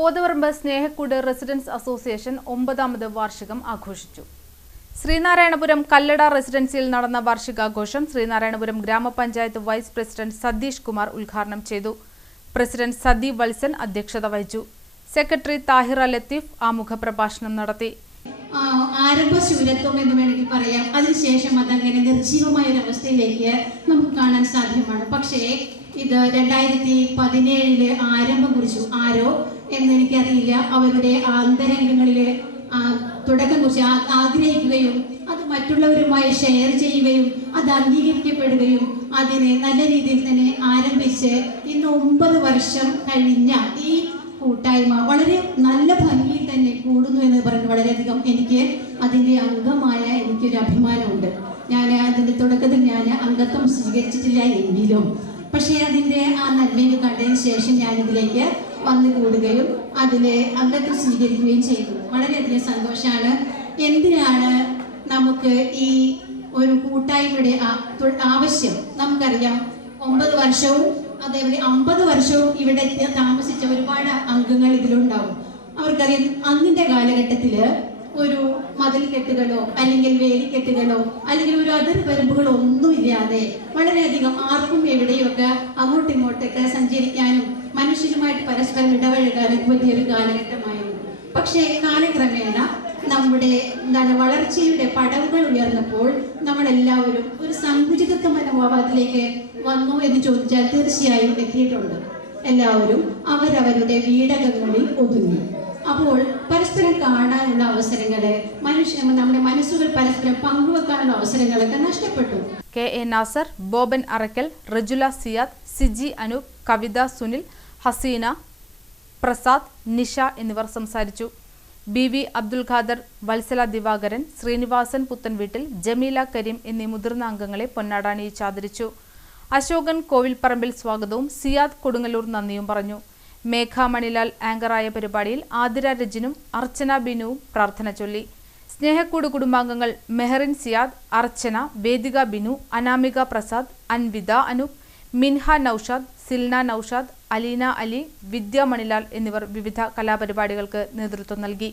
കോതവറമ്പ് Snehakkoodu residence association 9ാമത് വാർഷികം ആഘോഷിച്ചു. ശ്രീനാരായണപുരം കല്ലട റെസിഡൻസിയിൽ നടന്ന വാർഷികാഘോഷം ശ്രീനാരായണപുരം ഗ്രാമപഞ്ചായത്ത് വൈസ് പ്രസിഡന്റ് സതീഷ് കുമാർ ഉദ്ഘാടനം ചെയ്തു. പ്രസിഡന്റ് സദി വത്സൻ അധ്യക്ഷത വഹിച്ചു. സെക്രട്ടറി താഹിറ ലത്തീഫ് ആമുഖ പ്രഭാഷണം നടത്തി. ആരംഭശൂരത്വം എന്ന് വേണമെങ്കിൽ പറയാം. അതിനുശേഷം അതങ്ങനെ നിർജീവമായ ഒരു അവസ്ഥയിലേക്ക് നമുക്ക് കാണാൻ സാധ്യമാണ്. പക്ഷേ ഇത് 2017 ആരംഭം കുറിച്ചു. ആരോ എന്നെനിക്കറിയില്ല. അവരുടെ അന്തരംഗങ്ങളിലെ തുടക്കം കുറിച്ച് ആഗ്രഹിക്കുകയും അത് മറ്റുള്ളവരുമായി ഷെയർ ചെയ്യുകയും അത് അംഗീകരിക്കപ്പെടുകയും അതിനെ നല്ല രീതിയിൽ തന്നെ ആരംഭിച്ച് ഇന്ന് 9 വർഷം കഴിഞ്ഞ ഈ കൂട്ടായ്മ വളരെ നല്ല ഭംഗിയിൽ തന്നെ കൂടുന്നു എന്ന് പറഞ്ഞ് വളരെയധികം എനിക്ക് അതിൻ്റെ അംഗമായ എനിക്കൊരു അഭിമാനമുണ്ട്. ഞാൻ അതിൻ്റെ തുടക്കത്തിൽ ഞാൻ അംഗത്വം സ്വീകരിച്ചിട്ടില്ല എങ്കിലും പക്ഷേ അതിൻ്റെ ആ നന്മയിൽ കണ്ടതിന് ശേഷം ഞാനിതിലേക്ക് വന്നു കൂടുകയും അതിലെ അംഗത്വം സ്വീകരിക്കുകയും ചെയ്തു. വളരെയധികം സന്തോഷമാണ്. എന്തിനാണ് നമുക്ക് ഈ ഒരു കൂട്ടായ്മയുടെ ആവശ്യം? നമുക്കറിയാം 9 വർഷവും അതേപോലെ 50 വർഷവും ഇവിടെ താമസിച്ച ഒരുപാട് അംഗങ്ങൾ ഇതിലുണ്ടാവും. അവർക്കറിയാം അന്നിൻ്റെ കാലഘട്ടത്തിൽ ഒരു മതിൽ കെട്ടുകളോ അല്ലെങ്കിൽ വേലിക്കെട്ടുകളോ അല്ലെങ്കിൽ ഒരു അതിർവരമ്പുകളോ ഒന്നുമില്ലാതെ വളരെയധികം ആർക്കും എവിടെയൊക്കെ അങ്ങോട്ടും ഇങ്ങോട്ടൊക്കെ സഞ്ചരിക്കാനും മനുഷ്യരുമായിട്ട് പരസ്പരം ഇടപഴകാനും പറ്റിയൊരു കാലഘട്ടമായിരുന്നു. പക്ഷേ കാലക്രമേണ നമ്മുടെ വളർച്ചയുടെ പടവുകൾ ഉയർന്നപ്പോൾ നമ്മളെല്ലാവരും ഒരു സങ്കുചിതത്വ മനോഭാവത്തിലേക്ക് വന്നു എന്ന് ചോദിച്ചാൽ തീർച്ചയായും എത്തിയിട്ടുണ്ട്. എല്ലാവരും അവരവരുടെ വീടകങ്ങളിൽ ഒതുങ്ങി. അപ്പോൾ പരസ്പരം കാണാനുള്ള അവസരങ്ങള് നമ്മുടെ മനസ്സുകൾ പരസ്പരം പങ്കുവെക്കാനുള്ള അവസരങ്ങളൊക്കെ നഷ്ടപ്പെട്ടു. കെ.എ. നാസർ, ബോബൻ അറക്കൽ, റജുല സിയാദ്, സിജി അനൂപ്, കവിത സുനിൽ, ഹസീന, പ്രസാദ്, നിഷ എന്നിവർ സംസാരിച്ചു. ബി.വി. അബ്ദുൽ ഖാദർ, വത്സല ദിവാകരൻ, ശ്രീനിവാസൻ പുത്തൻവീട്ടിൽ, ജമീല കരീം എന്നീ മുതിർന്ന അംഗങ്ങളെ പൊന്നാടണിയിച്ച് ആദരിച്ചു. അശോകൻ കോവിൽപ്പറമ്പിൽ സ്വാഗതവും സിയാദ് കൊടുങ്ങല്ലൂർ നന്ദിയും പറഞ്ഞു. മേഘ മണിലാൽ ആങ്കറായ പരിപാടിയിൽ ആതിര രജിനും അർച്ചന ബിനുവും പ്രാർത്ഥന ചൊല്ലി. സ്നേഹക്കൂട് കുടുംബാംഗങ്ങൾ മെഹറിൻ സിയാദ്, അർച്ചന, വേദിക ബിനു, അനാമിക പ്രസാദ്, അൻവിത അനൂപ്, മിൻഹ നൌഷാദ്, സിൽന നൌഷാദ്, അലീന അലി, വിദ്യ മണിലാൽ എന്നിവർ വിവിധ കലാപരിപാടികൾക്ക് നേതൃത്വം നൽകി.